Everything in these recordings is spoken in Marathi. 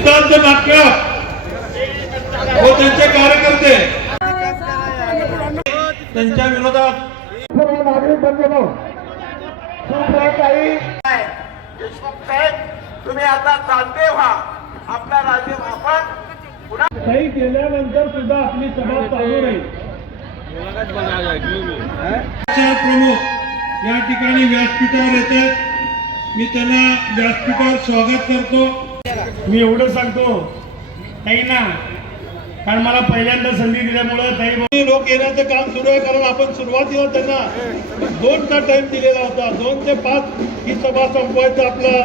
नितांत नाटक व त्यांचे कार्यकर्ते. त्यांच्या विरोधात. तुम्ही आता चालते व्हा आपला राजे आपण काही केल्यानंतर सुद्धा आपली सभा चालू राहील. प्रमुख या ठिकाणी व्यासपीठावर येतात. मी त्यांना व्यासपीठावर स्वागत करतो. मी एवढं सांगतो ताई ना कारण मला पहिल्यांदा संधी दिल्यामुळं ताई लोक येण्याचं काम सुरू आहे कारण आपण सुरुवातीला त्यांना दोनचा टाइम दिलेला होता. दोन ते पाच ही सभा संपवायचा आपला.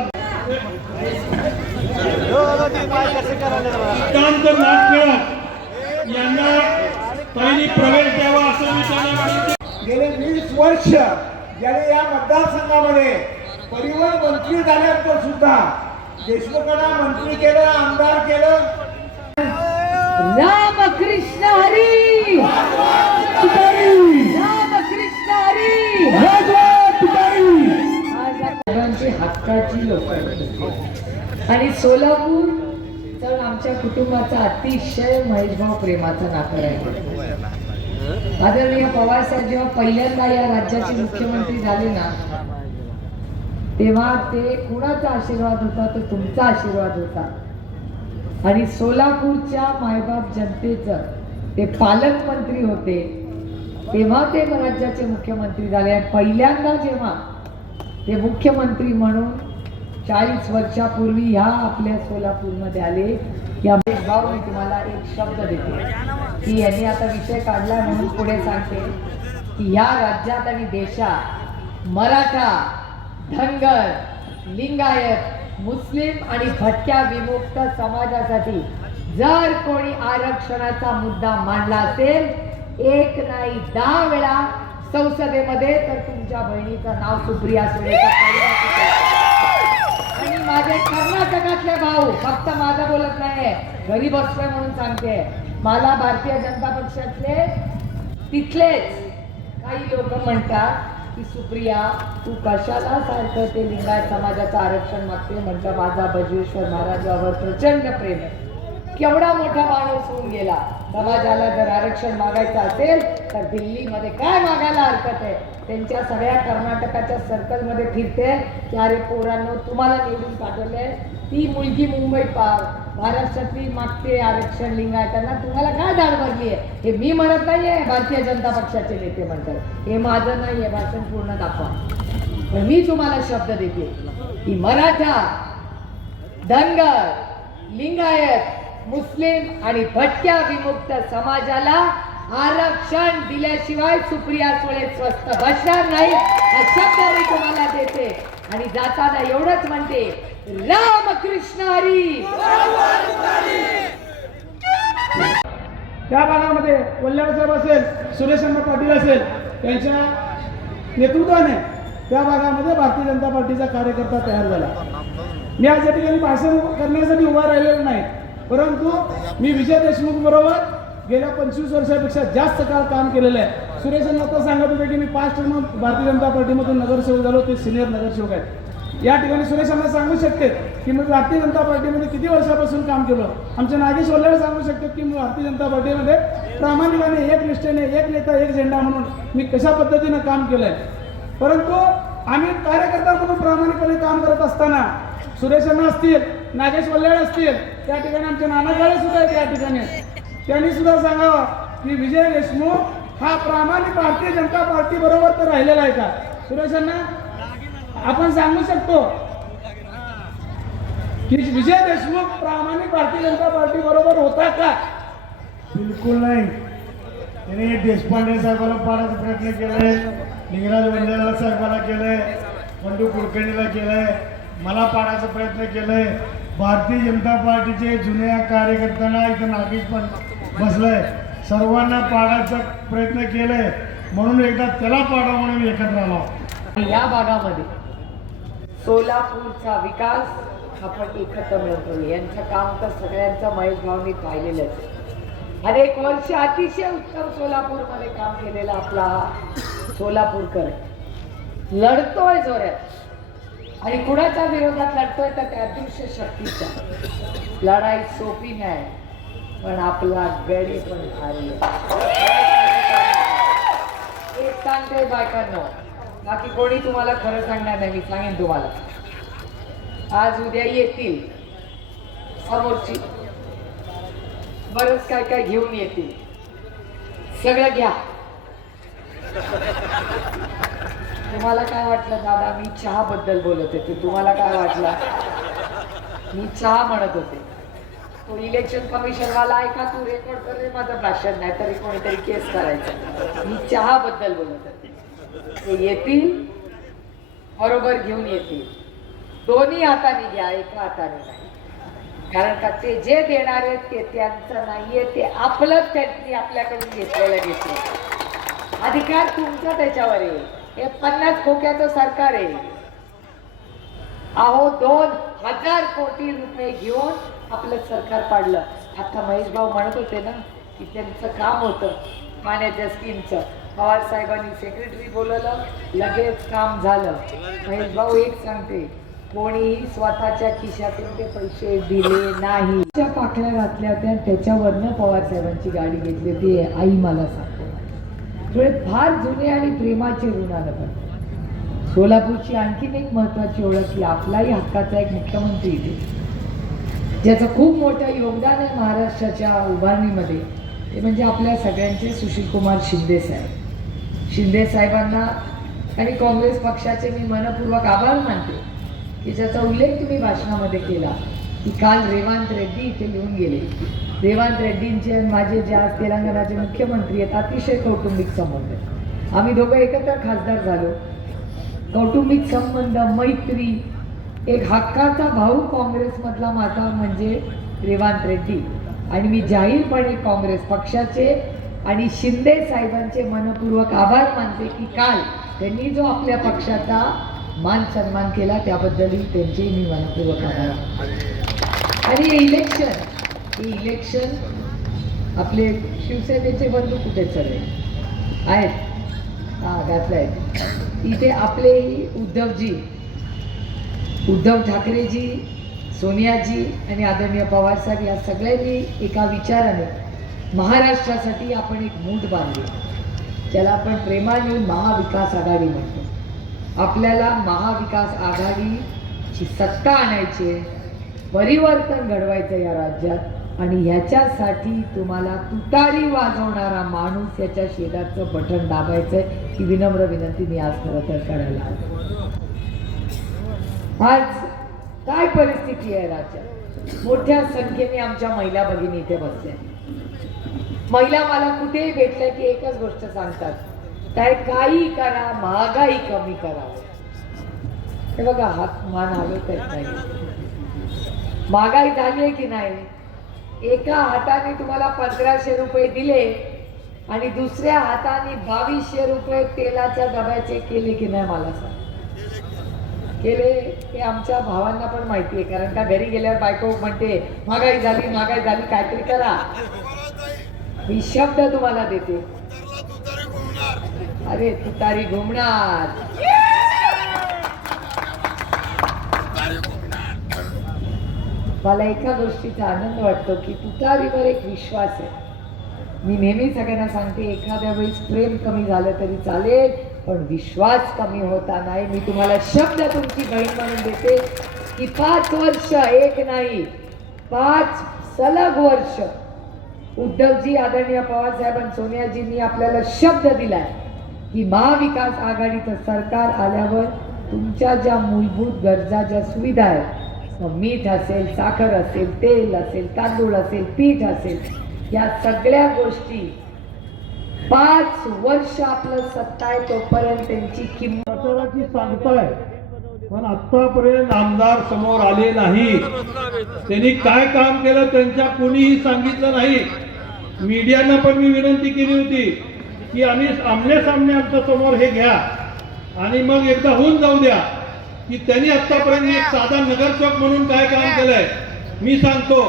यांना पहिली प्रवेश द्यावा असं मी त्यांना विनंती गेले वीस वर्ष ज्याने या मतदारसंघामध्ये परिवहन मंत्री झाल्यानंतर सुद्धा देशमुखांना मंत्री केलं आमदार केलं. राम कृष्ण हरी! राम कृष्ण हरी! आज सर्वांची हक्काची लोक आणि सोलापूर तर आमच्या कुटुंबाचा अतिशय महेशभाव प्रेमाचा नातं आहे. आदरणीय पवार साहेब जेव्हा पहिल्यांदा या राज्याचे मुख्यमंत्री झाले ना तेव्हा ते कुणाचा आशीर्वाद होता? तो तुमचा आशीर्वाद होता. आणि सोलापूरच्या मायबाप जनतेचं ते पालकमंत्री होते. तेव्हा ते राज्याचे मुख्यमंत्री झाले. आणि पहिल्यांदा जेव्हा ते मुख्यमंत्री म्हणून चाळीस वर्षापूर्वी ह्या आपल्या सोलापूरमध्ये आले या भेदभाव भाऊ मी तुम्हाला एक शब्द देते. की यांनी आता विषय काढला म्हणून पुढे सांगते की ह्या राज्यात आणि देशात मराठा धनगर लिंगायत मुस्लिम आणि भटक्या विमुक्त समाजासाठी जर कोणी आरक्षणाचा मुद्दा मांडला असेल एक नाही दहा वेळा संसदेमध्ये तर तुमच्या बहिणीचं नाव सुप्रिया सुळेचं आणि माझे कर्नाटकातले भाऊ फक्त माझं बोलत नाही घरी बसलोय म्हणून सांगते. मला भारतीय जनता पक्षातले तिथलेच काही लोक म्हणतात की सुप्रिया तू कशाला सारखं ते लिंगायत समाजाचं आरक्षण मागते? म्हणजे माझा बजवेश्वर महाराजावर प्रचंड प्रेम आहे. केवढा मोठा माणूस होऊन गेला. समाजाला जर आरक्षण मागायचं असेल तर दिल्लीमध्ये काय मागायला हरकत आहे? त्यांच्या सगळ्या कर्नाटकाच्या सर्कलमध्ये फिरते. की अरे पोरांनो तुम्हाला निवडून पाठवले ती मुलगी मुंबईत पा महाराष्ट्रातली मागते आरक्षण लिंगायतांना तुम्हाला काय दाड भरली आहे? हे मी म्हणत नाहीये भारतीय जनता पक्षाचे नेते म्हणतात. हे माझं नाही आहे भाषण पूर्ण दाखवा. पण मी तुम्हाला शब्द देते की मराठा धनगर लिंगायत मुस्लिम आणि भटक्या विमुक्त समाजाला आरक्षण दिल्याशिवाय सुप्रिया सुळे स्वस्त बसणार नाही हा शब्द मी तुम्हाला देते. आणि जाताना एवढंच म्हणते रामकृष्ण हरी! त्या भागामध्ये कल्याण साहेब असेल सुरेश पाटील असेल त्यांच्या नेतृत्वाने त्या भागामध्ये भारतीय जनता पार्टीचा कार्यकर्ता तयार झाला. मी आज या ठिकाणी भाषण करण्यासाठी उभा राहिलेलो नाही. परंतु मी विजय देशमुख बरोबर गेल्या पंचवीस वर्षापेक्षा जास्त काळ काम केलेलं आहे. सुरेशांना आता सांगत होते की मी पाच टर्म भारतीय जनता पार्टीमधून नगरसेवक झालो ते सिनियर नगरसेवक आहेत. या ठिकाणी सुरेशांना सांगू शकते की मी भारतीय जनता पार्टीमध्ये किती वर्षापासून काम केलं? आमच्या नागेश वल्ल्याला सांगू शकते की मी भारतीय जनता पार्टीमध्ये प्रामाणिकाने एक निष्ठेने एक नेता एक झेंडा म्हणून मी कशा पद्धतीनं काम केलंय? परंतु आम्ही कार्यकर्ता म्हणून प्रामाणिकपणे काम करत असताना सुरेशांना असतील नागेश वल्लड असतील त्या ठिकाणी आमच्या नानाकडे सुद्धा त्या ठिकाणी. त्यांनी सुद्धा सांगावं की विजय देशमुख हा प्रामाणिक भारतीय जनता पार्टी बरोबर तर राहिलेला आहे का? सुरेशांना आपण सांगू शकतो की विजय देशमुख प्रामाणिक भारतीय जनता पार्टी बरोबर होता का? बिलकुल नाही. त्याने देशपांडे साहेबाला पाडायचा प्रयत्न केलाय लिंगराज वंजाला साहेबाला केलंय बंडू कुलकर्णीला केलंय मला पाडायचा प्रयत्न केलाय. भारतीय जनता पार्टीचे जुन्या कार्यकर्त्यांना इथं नागेश पण बसलंय. सर्वांना पाडायचा प्रयत्न केलाय. म्हणून एकदा त्याला पाडा म्हणून एकत्र आलो आणि या भागामध्ये सोलापूरचा विकास आपण एकत्र मिळवतो यांचं काम तर सगळ्यांचं महेश भावनी पाहिलेलं आहे. अनेक वर्ष अतिशय उत्तम सोलापूरमध्ये काम केलेला आपला सोलापूरकर. लढतोय जोऱ्यात आणि कुणाच्या विरोधात लढतोय तर त्या अदृश्य शक्तीच्या. लढाई सोपी नाही पण आपला गडी पण भारी आहे. एक सांगते बायकांनो बाकी कोणी तुम्हाला खरं सांगणार नाही मी सांगेन तुम्हाला. आज उद्या येतील समोरची. बरंच काय काय घेऊन येतील. सगळं घ्या. तुम्हाला काय वाटलं दादा? मी चहा बद्दल बोलत होते. तुम्हाला काय वाटलं? मी चहा म्हणत होते. तो इलेक्शन कमिशन वाला ऐका तू रेकॉर्ड कर रे माझं भाषण. नाही तरी कोणीतरी केस करायचं. मी चहा बद्दल बोलत होते. ते येतील बरोबर घेऊन येतील. दोन्ही हाताने घ्या एका हाताने नाही. कारण का ते जे देणार आहेत ते त्यांचं नाहीये. ते आपलंच त्यांनी आपल्याकडून घेतलेलं घेतलं. अधिकार तुमचा त्याच्यावर आहे. हे पन्नास खोक्याचं सरकार आहे. अहो दोन हजार कोटी रुपये घेऊन आपलं सरकार पाडलं. आता महेश भाऊ म्हणत होते ना की त्यांचं काम होतं पाण्याच्या स्कीमचं पवार साहेबांनी सेक्रेटरी बोलवलं लगेच काम झालं. महेश भाऊ एक सांगते कोणीही स्वतःच्या खिशातून ते पैसे दिले नाही. त्या पाकळ्या घातल्या होत्या त्याच्यावरनं पवार साहेबांची गाडी घेतली होती. आई मला सांग. थोडे फार जुने आणि प्रेमाचे ऋणानं पण. सोलापूरची आणखीन एक महत्वाची ओळख की आपलाही हक्काचा एक मुख्यमंत्री इथे. ज्याचं खूप मोठं योगदान आहे महाराष्ट्राच्या उभारणीमध्ये ते म्हणजे आपल्या सगळ्यांचे सुशीलकुमार शिंदे साहेब. शिंदे साहेबांना आणि काँग्रेस पक्षाचे मी मनपूर्वक आभार मानते की ज्याचा उल्लेख तुम्ही भाषणामध्ये केला की काल रेवांत रेड्डी इथे लिहून गेले. देवांत रेड्डींचे आणि माझे जे आज तेलंगणाचे मुख्यमंत्री आहेत अतिशय कौटुंबिक संबंध आहेत. आम्ही दोघं एकत्र खासदार झालो. कौटुंबिक संबंध मैत्री एक हक्काचा भाऊ काँग्रेसमधला माझा म्हणजे रेवांत रेड्डी. आणि मी जाहीरपणे काँग्रेस पक्षाचे आणि शिंदे साहेबांचे मनपूर्वक आभार मानते की काल त्यांनी जो आपल्या पक्षाचा मान सन्मान केला त्याबद्दलही त्यांचे मी मनपूर्वक आभार आणि इलेक्शन की इलेक्शन आपले शिवसेनेचे बंधू कुठे चालले आहेत. हा घातला आहे इथे आपले उद्धवजी उद्धव ठाकरेजी सोनियाजी आणि आदरणीय पवारसाहेब या सगळ्यांनी एका विचाराने महाराष्ट्रासाठी आपण एक मूठ बांधली. ज्याला आपण प्रेमाने महाविकास आघाडी म्हणतो. आपल्याला महाविकास आघाडीची सत्ता आणायची आहे. परिवर्तन घडवायचं या राज्यात. आणि ह्याच्यासाठी तुम्हाला तुतारी वाजवणारा माणूस याच्या शेजारचं बटन दाबायचंय. ही विनम्र विनंती मी आज खरं तर करायला आज काय परिस्थिती आहे राज्यात? मोठ्या संख्येने आमच्या महिला भगिनी इथे बसल्या. महिला मला कुठेही भेटल्या की एकच गोष्ट सांगतात. काय काही करा महागाई कमी करा. हे बघा हात मान आले तर नाही महागाई झाली आहे की नाही? एका हाताने तुम्हाला पंधराशे रुपये दिले आणि दुसऱ्या हाताने बावीसशे रुपये तेलाच्या डब्याचे केले की नाही मला सांग? केले हे आमच्या भावांना पण माहिती आहे कारण का घरी गेल्यावर बायको म्हणते महागाई झाली महागाई झाली काहीतरी करा. मी शब्द तुम्हाला देते. अरे तुतारी घुमणार. मला एका गोष्टीचा आनंद वाटतो की तुतारीवर एक विश्वास आहे. मी नेहमी सगळ्यांना सांगते एखाद्या वेळेस प्रेम कमी झालं तरी चालेल पण विश्वास कमी होता नाही. मी तुम्हाला शब्द तुमची बहीण म्हणून देते की पाच वर्ष एक नाही पाच सलग वर्ष. उद्धवजी आदरणीय पवारसाहेब आणि सोनियाजींनी आपल्याला शब्द दिलाय की महाविकास आघाडीचं सरकार आल्यावर तुमच्या ज्या मूलभूत गरजा ज्या सुविधा आहेत मीठ असेल साखर असेल तेल असेल तांदूळ असेल पीठ असेल या सगळ्या गोष्टी पाच वर्ष आपलं सत्ता आहे तोपर्यंत त्यांची किंमत प्रचाराची सांगताय पण आतापर्यंत आमदार समोर आले नाही. त्यांनी काय काम केलं त्यांच्या कोणीही सांगितलं नाही. मीडियांना पण मी विनंती केली होती की आम्ही आमने सामने आमच्यासमोर हे घ्या. आणि मग एकदा होऊन जाऊ द्या. की त्यांनी आतापर्यंत एक साधा नगरसेवक म्हणून काय काम केलंय? मी सांगतो.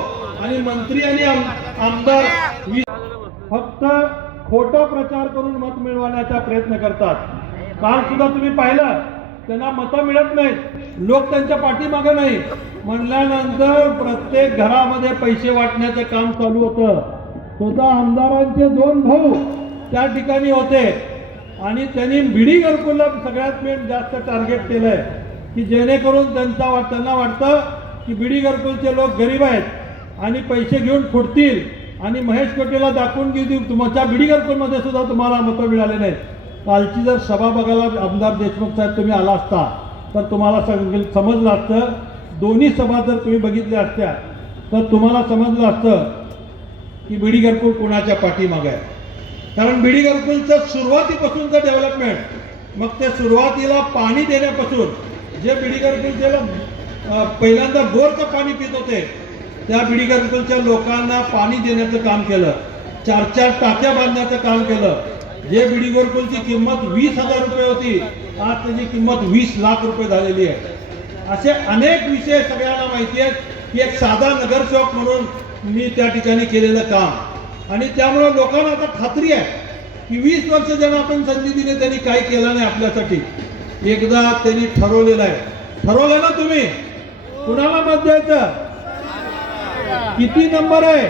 आणि मंत्री आणि आम- आमदार फक्त खोटा प्रचार करून मत मिळवण्याचा प्रयत्न करतात. काल सुद्धा तुम्ही पाहिलं. त्यांना मतं मिळत नाहीत. लोक त्यांच्या पाठीमागं नाही. म्हणल्यानंतर प्रत्येक घरामध्ये पैसे वाटण्याचं काम चालू होतं. स्वतः आमदारांचे दोन भाऊ त्या ठिकाणी होते. आणि त्यांनी बिडी घरकुलला सगळ्यात मेन जास्त टार्गेट केलंय. की जेणेकरून त्यांचा वाट त्यांना वाटतं की बिडी घरकुलचे लोक गरीब आहेत आणि पैसे घेऊन फुटतील आणि महेश कोटेला दाखवून घेऊ तुमच्या बिडी घरकुलमध्ये सुद्धा तुम्हाला मतं मिळाले नाहीत. कालची जर सभा बघायला आमदार देशमुख साहेब तुम्ही आला असता तर तुम्हाला समजेल समजलं असतं. दोन्ही सभा जर तुम्ही बघितल्या असत्या तर तुम्हाला समजलं असतं की बिडी घरकुल कोणाच्या पाठीमागे आहे. कारण बिडी घरकुलचं सुरुवातीपासूनचं डेव्हलपमेंट मग ते सुरुवातीला पाणी देण्यापासून जे बिडी घरकुलचे पहिल्यांदा बोरचं पाणी पित होते त्या बिडी घरकुलच्या लोकांना पाणी देण्याचं काम केलं. चार चार टाक्या बांधण्याचं काम केलं. जे बिडी घरकुलची किंमत वीस हजार रुपये होती आज त्याची किंमत वीस लाख रुपये झालेली आहे. असे अनेक विषय सगळ्यांना माहिती आहेत की एक साधा नगरसेवक म्हणून मी त्या ठिकाणी केलेलं काम. आणि त्यामुळे लोकांना आता खात्री आहे की वीस वर्ष ज्यांना आपण संधी दिली त्यांनी काही केलं नाही आपल्यासाठी. एकदा त्यांनी ठरवलेलं आहे. ठरवलं ना तुम्ही? कुणाला मत द्यायचं? किती नंबर आहे?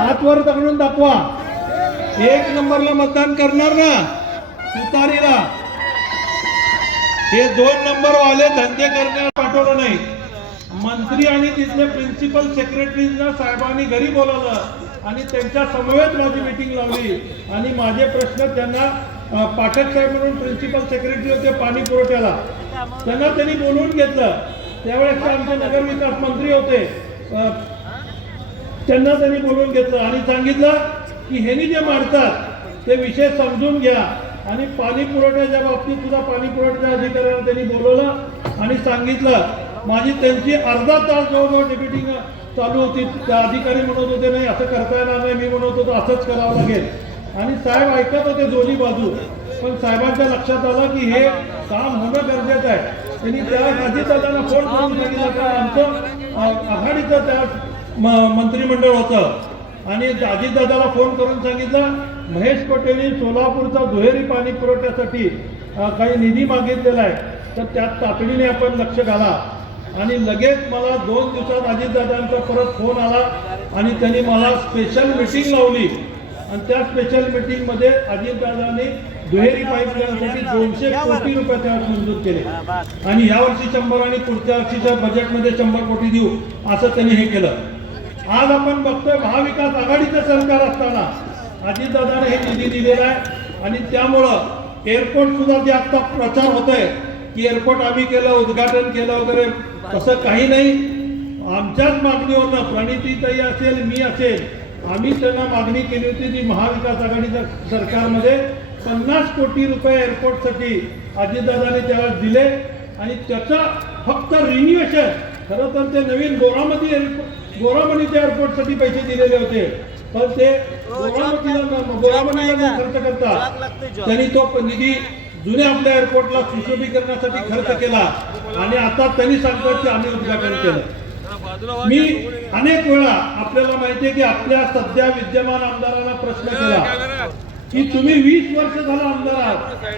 हात वर तकडून दाखवा. एक नंबरला मतदान करणार ना? तुतारीला हे दोन नंबर वाले धंदे करण्यास पाठवलं नाही. मंत्री आणि तिथले प्रिन्सिपल सेक्रेटरीजना साहेबांनी घरी बोलावलं आणि त्यांच्या समवेत माझी मीटिंग लावली. आणि माझे प्रश्न त्यांना पाठक साहेब म्हणून प्रिन्सिपल सेक्रेटरी होते पाणी पुरवठ्याला. त्यांना त्यांनी बोलवून घेतलं. त्यावेळेस ते आमचे नगर विकास मंत्री होते. त्यांना त्यांनी बोलवून घेतलं आणि सांगितलं की ह्यांनी जे मारतात ते विषय समजून घ्या. आणि पाणी पुरवठ्याच्या बाबतीत सुद्धा पाणी पुरवठ्याच्या अधिकाऱ्यांना त्यांनी बोलवलं आणि सांगितलं. माझी त्यांची अर्धा तास जवळजवळ डिबिटिंग चालू होती. त्या अधिकारी म्हणत होते नाही असं करता येणार नाही मी म्हणत होतो असंच करावं लागेल. आणि साहेब ऐकत होते दोन्ही बाजू. पण साहेबांच्या लक्षात आलं की हे काम होणं गरजेचं आहे. त्यांनी त्या अजितदादांना फोन करून सांगितलं का आमचं आघाडीचं त्या म- मंत्रिमंडळ होतं. आणि अजितदादाला फोन करून सांगितलं महेश पटेलनी सोलापूरचा दुहेरी पाणी पुरवठ्यासाठी काही निधी मागितलेला आहे. तर त्यात तातडीने आपण लक्ष घाला. आणि लगेच मला दोन दिवसात अजितदादांचा परत फोन आला आणि त्यांनी मला स्पेशल मिटिंग लावली. आणि त्या स्पेशल मिटिंगमध्ये अजितदादांनी दुहेरी पाईपलाईनसाठी दोनशे कोटी रुपये मंजूर केले. आणि यावर्षी शंभर आणि पुढच्या वर्षीच्या बजेटमध्ये शंभर कोटी देऊ असं त्यांनी हे केलं. आज आपण बघतोय महाविकास आघाडीचं सरकार असताना अजितदादाने हे निधी दिलेला आहे. आणि त्यामुळं एअरपोर्ट सुद्धा जे आता प्रचार होत आहे की एअरपोर्ट आम्ही केलं उद्घाटन केलं वगैरे तसं काही नाही. आमच्याच मागणीवरनं प्रणितीताई असेल मी असेल आम्ही त्यांना मागणी केली होती ती महाविकास आघाडीच्या सरकारमध्ये पन्नास कोटी रुपये एअरपोर्टसाठी अजितदादाने त्याला दिले आणि त्याचं फक्त रिन्युएशन खरं तर ते नवीन गोरामती एअरपोर्ट गोरामतीच्या एअरपोर्टसाठी पैसे दिलेले होते. पण ते गोरामतीला खर्च करता त्यांनी तो निधी जुन्या आपल्या एअरपोर्टला सुशोभीकरणासाठी खर्च केला. आणि आता त्यांनी सांगतात की आम्ही उद्घाटन केलं. मी अनेक वेळा आपल्याला माहिती आहे की आपल्या सध्या विद्यमान आमदारांना प्रश्न केला. की तुम्ही वीस वर्ष झालं आमदार आहात.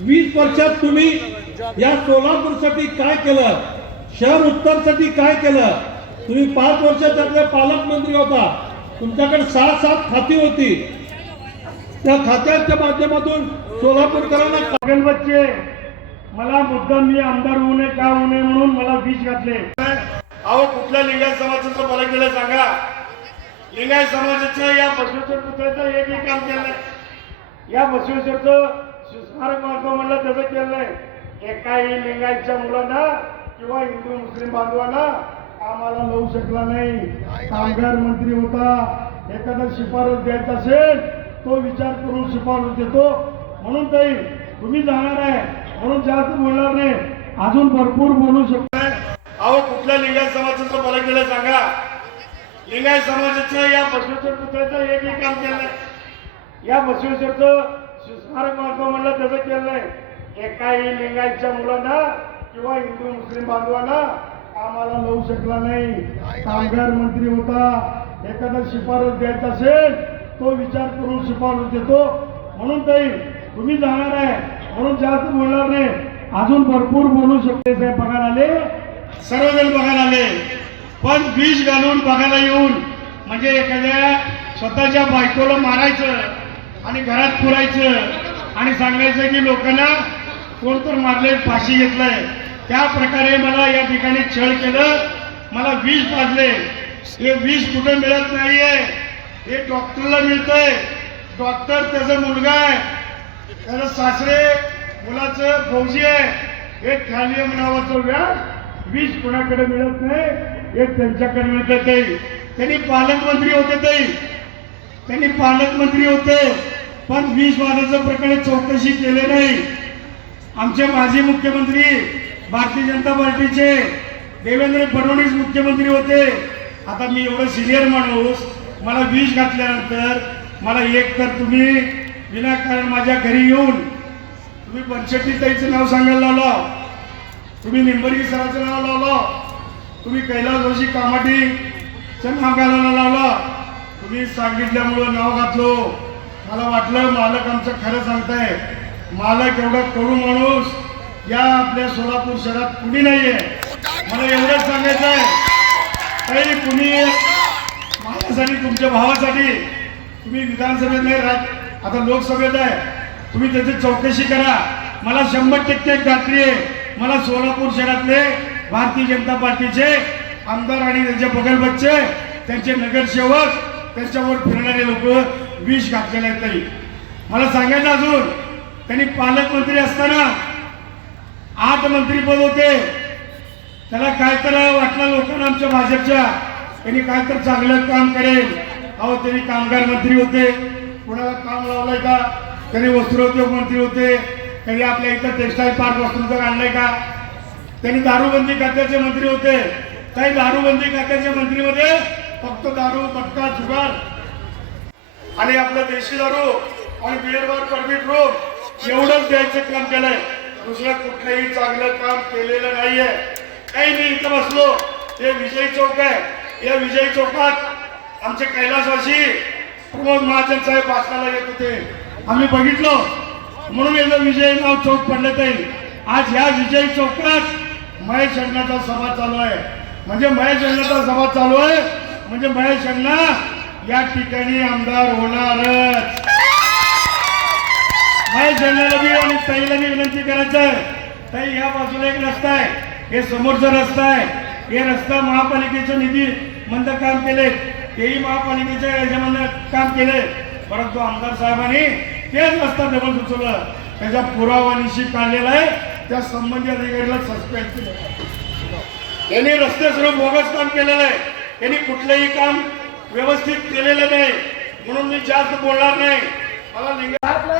वीस वर्षात तुम्ही या सोलापूरसाठी काय केलं? शहर उत्तरसाठी काय केलं? तुम्ही पाच वर्ष त्यातले पालकमंत्री होता. तुमच्याकडे सहा सात खाती होती. त्या खात्याच्या माध्यमातून सोलापूरकरांना पागल बच्चे मला मुद्दाम मी आमदार होऊ नये का होऊ नये म्हणून मला विष घातले. अहो कुठल्या लिंगायत समाजाचं मला केलं सांगा? लिंगायत समाजाच्या या बसवेश्वर पुतळ्याचं एक काम केलं नाही. या बसवेश्वरचं सुस्मारक महत्त्व म्हणलं त्याचं केलं नाही. एकाही लिंगायतच्या मुलांना किंवा हिंदू मुस्लिम बांधवांना आम्हाला लावू शकला नाही. कामगार मंत्री होता. एखादा शिफारस द्यायचा असेल तो विचार करून शिफारस देतो. म्हणून ताई तुम्ही जाणार आहे. म्हणून जास्त बोलणार नाही. अजून भरपूर बोलू शकतो. अहो कुठल्या लिंगायत समाजाचं मला केलं सांगा? लिंगायत समाजाच्या या बसवेश्वर पुतळ्याचं एकही काम केलं नाही. या बसवेश्वरचं सुस्मारक महत्त्व म्हणलं त्याचं केलं नाही. एकाही लिंगायतच्या मुलांना किंवा हिंदू मुस्लिम बांधवांना कामाला लावू शकला नाही. कामगार मंत्री होता. एखादा शिफारस द्यायचा असेल तो विचार करून शिफारस देतो. म्हणून ताई तुम्ही जाणार आहे. म्हणून जास्त बोलणार नाही. अजून भरपूर बोलू शकते साहेब बघायला आले. सर्वजण बघायला आले. पण विष घालून बघायला येऊन म्हणजे एखाद्या स्वतःच्या बायकोला मारायचं आणि घरात पुरायचं आणि सांगायचं की लोकांना कोण तर मारले फाशी घेतलंय. त्या प्रकारे मला या ठिकाणी छळ केलं. मला विष पाजले हे विष कुठे मिळत नाहीये. हे डॉक्टरला मिळतंय. डॉक्टर त्याचा मुलगा आहे. त्याचं सासरे मुलाचं फौजी आहे. हे थॅलियम नावाचं व्याज वीज कुणाकडे मिळत नाही हे त्यांच्याकडे मिळत ते. त्यांनी पालकमंत्री होते ते. त्यांनी पालकमंत्री होते. पण वीज वादाचं प्रकरण चौकशी केले नाही. आमचे माजी मुख्यमंत्री भारतीय जनता पार्टीचे देवेंद्र फडणवीस मुख्यमंत्री होते. आता मी एवढं सिनियर माणूस मला विष घातल्यानंतर मला एक तर तुम्ही विनाकारण माझ्या घरी येऊन तुम्ही पंचेटी ताईचं नाव सांगायला लावलं. तुम्ही निंबर्गी सराचं नाव लावलं. तुम्ही कैलास जोशी कामाटीचं नाव घालायला लावलं. तुम्ही सांगितल्यामुळं नाव घातलो. मला वाटलं मालक आमचं खरं सांगताय. मालक एवढा करू माणूस या आपल्या सोलापूर शहरात कुणी नाहीये. मला एवढंच सांगायचं आहे काही कुणी माझ्यासाठी तुमच्या भावासाठी तुम्ही विधानसभेत नाही राहत आता लोकसभेत आहे. तुम्ही त्याची चौकशी करा. मला शंभर टक्के खात्री आहे. मला सोलापूर शहरातले भारतीय जनता पार्टीचे आमदार आणि त्यांचे बगल बच्चे त्यांचे नगरसेवक त्यांच्यावर फिरणारे लोक विष घातलेले आहेत तरी. मला सांगायचं अजून त्यांनी पालकमंत्री असताना आठ मंत्रीपद होते. त्याला काय तर वाटलं लोकांना आमच्या भाजपच्या त्यांनी काय तर चांगलं काम करेल. अहो त्यांनी कामगार मंत्री होते. कोणाला काम लावलंय का? त्यांनी वस्त्रोद्योग मंत्री होते. कधी आपल्या इथं टेक्स्टाईल पार्क वस्त्रोद्योग आणलंय का? त्यांनी दारूबंदी खात्याचे मंत्री होते. काही दारूबंदी खात्याच्या मंत्रीमध्ये फक्त दारू मटका जुगार. आणि आपलं देशी दारू आणि बिअरवर परमिट रोग एवढंच द्यायचं काम केलंय. दुसरं कुठलंही चांगलं काम केलेलं नाहीये. काही मी इथं बसलो. हे विजय चौक आहे. या विजय चौकात आमचे कैलासवासी प्रमोद महाजन साहेब वाचनाला येत होते. आम्ही बघितलं. म्हणून याचं विजय नाव चौक पडलं येईल आज ह्या विजय चौकात महेश अण्णाचा सभा चालू आहे. म्हणजे महेश अण्णाचा सभा चालू आहे. म्हणजे महेश अण्णा या ठिकाणी आमदार होणारच. महेश अण्णाला बी आणि ताईला बी विनंती करायचं आहे. ताई या बाजूला एक रस्ता आहे. हे समोरचा रस्ता आहे. हे रस्ता महापालिकेचं निधी मंद काम केले तेही महापालिकेच्या याच्यामधनं काम केले परंतु आमदार साहेबांनी तेच रस्ता डबल सुचवलं त्याचा पुरावा निश्चित काढलेला आहे. त्या संबंधित अधिकारीला सस्पेंड केलं. त्यांनी रस्ते सर्व बोगस काम केलेलं आहे. यांनी कुठलंही काम व्यवस्थित केलेलं नाही. म्हणून मी जास्त बोलणार नाही. मला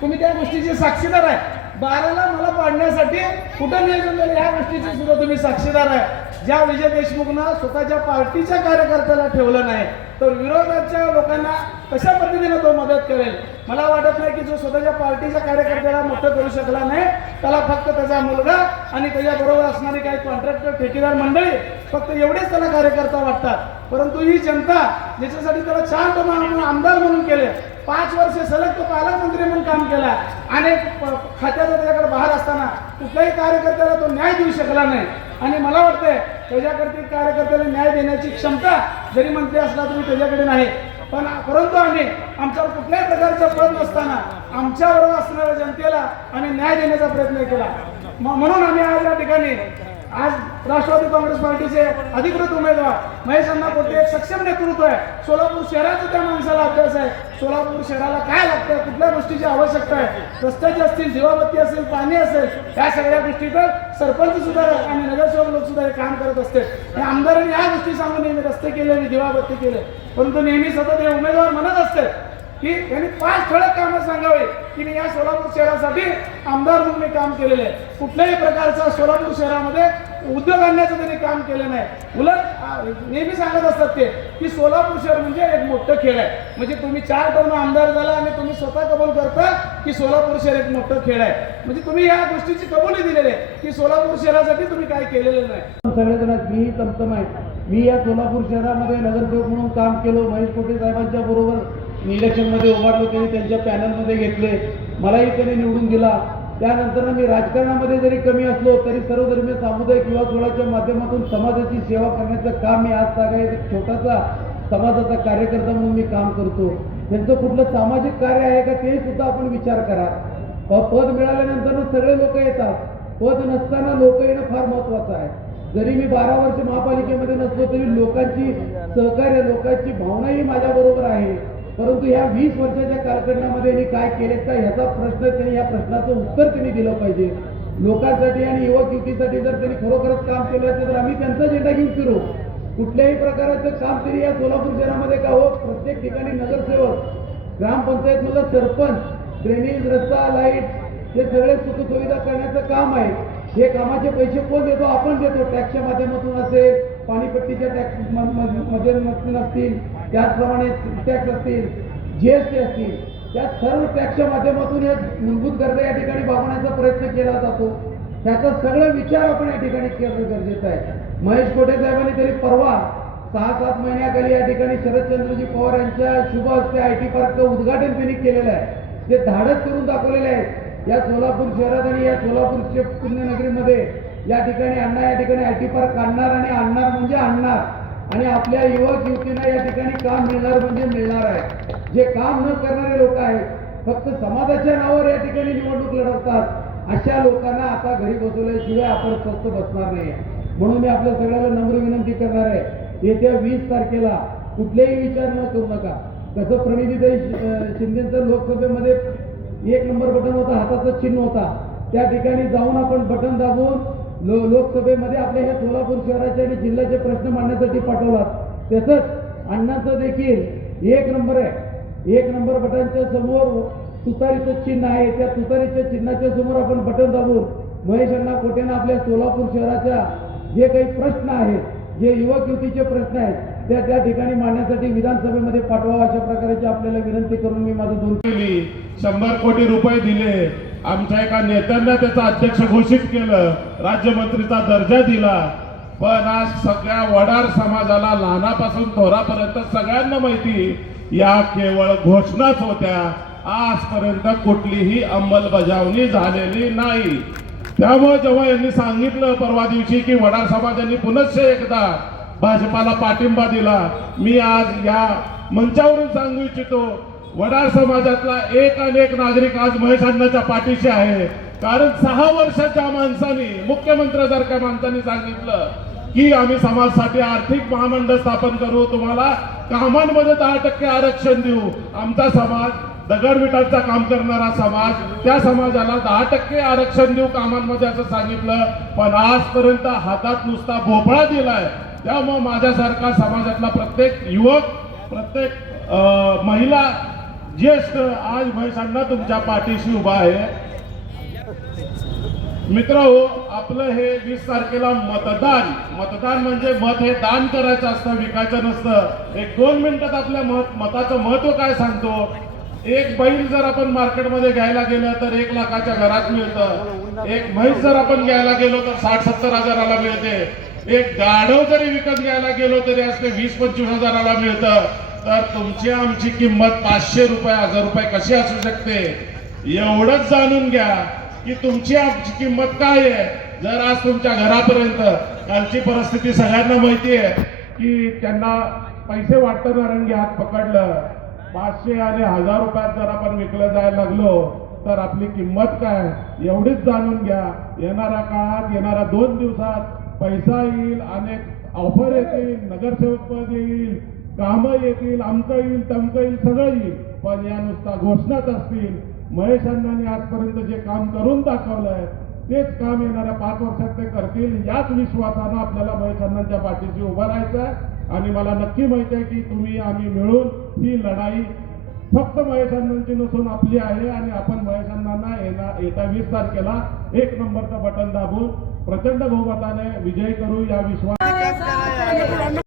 तुम्ही त्या गोष्टीचे साक्षीदार आहे. बाराला मला पाडण्यासाठी कुठं नियोजन झालं? ह्या गोष्टीचे सुद्धा तुम्ही साक्षीदार आहे. ज्या विजय देशमुखनं स्वतःच्या पार्टीच्या कार्यकर्त्याला ठेवलं नाही तर विरोधाच्या लोकांना कशा पद्धतीने तो मदत करेल? मला वाटत नाही की जो स्वतःच्या पार्टीच्या कार्यकर्त्याला मोठं करू शकला नाही त्याला फक्त त्याचा मुलगा आणि त्याच्याबरोबर असणारी काही कॉन्ट्रॅक्टर ठेकेदार मंडळी फक्त एवढेच त्याला कार्यकर्ता वाटतात. परंतु ही जनता ज्याच्यासाठी त्याला छान आमदार म्हणून केले पाच वर्ष सलग तो पालकमंत्री म्हणून काम केला. अनेक खात्याचा त्याच्याकडे बाहेर असताना कुठल्याही कार्यकर्त्याला तो न्याय देऊ शकला नाही. आणि मला वाटतंय त्याच्याकडे कार्यकर्त्याला न्याय देण्याची क्षमता जरी मंत्री असला तरी त्याच्याकडे नाही. पण परंतु आम्ही आमच्यावर कुठल्याही प्रकारचं पद नसताना आमच्याबरोबर असणाऱ्या जनतेला आम्ही न्याय देण्याचा प्रयत्न केला. म्हणून आम्ही आज या ठिकाणी आज राष्ट्रवादी काँग्रेस पार्टीचे अधिकृत उमेदवार महेश अण्णा पोटे एक सक्षम नेतृत्व आहे. सोलापूर शहराचा त्या माणसाला अभ्यास आहे. सोलापूर शहराला काय लागतं कुठल्या गोष्टीची आवश्यकता आहे? रस्त्याची असतील जीवाबत्ती असेल पाणी असेल या सगळ्या गोष्टी तर सरपंच सुद्धा आणि नगरसेवक लोक सुद्धा हे काम करत असते. आणि आमदारांनी या गोष्टी सांगून नेहमी रस्ते केले आणि जीवाबत्ती केले. परंतु नेहमी सतत हे उमेदवार म्हणत असते की यांनी पाच ठळक कामं सांगावे. की मी या सोलापूर शहरासाठी आमदार म्हणून मी काम केलेलं आहे. कुठल्याही प्रकारचा सोलापूर शहरामध्ये उद्योग आणण्याचं त्यांनी काम केलं नाही. उलट नेहमी सांगत असतात ते की सोलापूर शहर म्हणजे एक मोठं खेळ आहे. म्हणजे तुम्ही चार टर्म आमदार झाला आणि तुम्ही स्वतः कबूल करता की सोलापूर शहर एक मोठं खेळ आहे. म्हणजे तुम्ही या गोष्टीची कबुली दिलेली आहे की सोलापूर शहरासाठी तुम्ही काय केलेलं नाही. सगळेजण मी तमतम आहे. मी या सोलापूर शहरामध्ये नगरसेवक म्हणून काम केलं महेश कोटे साहेबांच्या बरोबर मी इलेक्शनमध्ये उभारलो त्यांनी त्यांच्या पॅनलमध्ये घेतले. मलाही त्यांनी निवडून दिला. त्यानंतर मी राजकारणामध्ये जरी कमी असलो तरी सर्वधर्मीय सामुदायिक युवा सोहळ्याच्या माध्यमातून समाजाची सेवा करण्याचं काम मी आज तागा छोटासा समाजाचा कार्यकर्ता म्हणून मी काम करतो. त्यांचं कुठलं सामाजिक कार्य आहे का ते सुद्धा आपण विचार करा. पद मिळाल्यानंतर सगळे लोक येतात. पद नसताना लोक येणं फार महत्वाचं आहे. जरी मी बारा वर्ष महापालिकेमध्ये नसलो तरी लोकांची सहकार्य लोकांची भावनाही माझ्या बरोबर आहे. परंतु या वीस वर्षाच्या कालखंडामध्ये त्यांनी काय केले का ह्याचा प्रश्न त्यांनी या प्रश्नाचं उत्तर त्यांनी दिलं पाहिजे. लोकांसाठी आणि युवक युतीसाठी जर त्यांनी खरोखरच काम केलं असेल तर आम्ही त्यांचा झेंडा घेऊन फिरू. कुठल्याही प्रकारचं काम तरी या सोलापूर शहरामध्ये का हो प्रत्येक ठिकाणी नगरसेवक ग्रामपंचायतमधला सरपंच ड्रेनेज रस्ता लाइट हे सगळे सुखसुविधा करण्याचं काम आहे. हे कामाचे पैसे कोण देतो? आपण देतो. टॅक्सच्या माध्यमातून असेल पाणीपट्टीच्या टॅक्समध्ये नसतील त्याचप्रमाणे टॅक्स असतील जीएसटी असतील त्या सर्व टॅक्सच्या माध्यमातून या मूलभूत गरजा या ठिकाणी भागवण्याचा प्रयत्न केला जातो. त्याचा सगळं विचार आपण या ठिकाणी करणं गरजेचं आहे. महेश कोठे साहेबांनी तरी परवा सहा सात महिन्याखाली या ठिकाणी शरदचंद्रजी पवार यांच्या शुभ हस्ते आय टी पार्कचं उद्घाटन त्यांनी केलेलं आहे. ते धाडस करून दाखवलेले आहे या सोलापूर शहरात आणि या सोलापूर पुण्यनगरीमध्ये या ठिकाणी अण्णा या ठिकाणी आय टी पार्क आणणार आणि आणणार म्हणजे आणणार. आणि आपल्या युवक युवतींना या ठिकाणी काम मिळणार म्हणजे मिळणार आहे. जे काम न करणारे लोक आहेत फक्त समाजाच्या नावावर या ठिकाणी निवडणूक लढवतात. अशा लोकांना आता घरी बसवल्याशिवाय आपण स्वस्त बसणार नाही. म्हणून मी आपल्या सगळ्याला नम्र विनंती करणार आहे येत्या वीस तारखेला कुठलेही विचार न करू नका. कसं प्रणितीताई शिंदेचं लोकसभेमध्ये एक नंबर बटन होता हाताचं चिन्ह होता. त्या ठिकाणी जाऊन आपण बटन दाबून लो लोकसभेमध्ये आपल्या ह्या सोलापूर शहराचे आणि जिल्ह्याचे प्रश्न मांडण्यासाठी पाठवलात. तसंच अण्णांचं देखील एक नंबर आहे. एक नंबर बटनच्या समोर तुतारीचं चिन्ह आहे. त्या तुतारीच्या चिन्हाच्या समोर आपण बटन दाबून महेश अण्णा कोटेनं आपल्या सोलापूर शहराच्या जे काही प्रश्न आहेत जे युवक युवतीचे प्रश्न आहेत त्या त्या ठिकाणी मांडण्यासाठी विधानसभेमध्ये पाठवावा अशा प्रकारची आपल्याला विनंती करून मी माझं दोन केली शंभर कोटी रुपये दिले. आमच्या एका नेत्यांना त्याचा अध्यक्ष घोषित केलं राज्यमंत्रीचा दर्जा दिला. पण आज सगळ्या वडार समाजाला लहानापासून थोरापर्यंत सगळ्यांना माहिती या केवळ घोषणाच होत्या. आजपर्यंत कुठलीही अंमलबजावणी झालेली नाही. त्यामुळे जेव्हा यांनी सांगितलं परवा दिवशी की वडार समाजांनी पुनश्च एकदा भाजपाला पाठिंबा दिला मी आज या मंचावरून सांगू इच्छितो वडार समाजातला एक अनेक नागरिक आज महेश अण्णाच्या पाठीशी आहे. कारण सहा वर्षाच्या माणसाने मुख्यमंत्र्यासारख्या माणसाने सांगितलं की आम्ही समाजासाठी आर्थिक महामंडळ स्थापन करू तुम्हाला कामांमध्ये दहा टक्के आरक्षण देऊ. आमचा समाज दगडविटांचा काम करणारा समाज त्या समाजाला दहा टक्के आरक्षण देऊ कामांमध्ये असं सांगितलं. पण आजपर्यंत हातात नुसता भोपळा दिलाय. त्यामुळे माझ्यासारखा समाजातला प्रत्येक युवक प्रत्येक महिला ज्येष्ठ आज महेशांना तुमच्या पाठीशी उभा आहे. मित्र हो आपलं हे वीस तारखेला मतदान. मतदान म्हणजे मत हे दान करायचं असतं विकायचं नसतं. एक दोन मिनिटात आपल्या मत मताचं महत्त्व काय सांगतो? एक बैल जर आपण मार्केटमध्ये घ्यायला गेलं तर एक लाखाच्या घरात मिळतं. एक म्हैस जर आपण घ्यायला गेलो तर साठ सत्तर हजाराला मिळते. एक गाढव जरी विकत घ्यायला गेलो तरी असते वीस पंचवीस हजाराला मिळतं. तर तुमची आमची किंमत पाचशे रुपये हजार रुपये कशी असू शकते? एवढंच जाणून घ्या की तुमची आमची किंमत काय आहे. जर आज तुमच्या घरापर्यंत कालची परिस्थिती सगळ्यांना माहिती आहे की त्यांना पैसे वाटताना रंगी हात पकडलं पाचशे आणि हजार रुपयात जर आपण विकलं जायला लागलो तर आपली किंमत काय? एवढीच जाणून घ्या. येणाऱ्या काळात येणाऱ्या दोन दिवसात पैसा येईल अनेक ऑफर येतील नगरसेवक पद येईल. कामं येतील आमचं येईल तमकं येईल सगळं येईल. पण या नुसता घोषणाच असतील. महेश अण्णांनी आजपर्यंत जे काम करून दाखवलंय तेच काम येणाऱ्या पाच वर्षात ते करतील याच विश्वासानं आपल्याला महेश अण्णांच्या पाठीशी उभं राहायचं आहे आणि मला नक्की माहिती आहे की तुम्ही आम्ही मिळून ही लढाई फक्त महेश अण्णांची नसून आपली आहे. आणि आपण महेश अण्णांना येणार येत्या वीस तारखेला एक नंबरचं बटन दाबून प्रचंड बहुमताने विजयी करू या विश्वास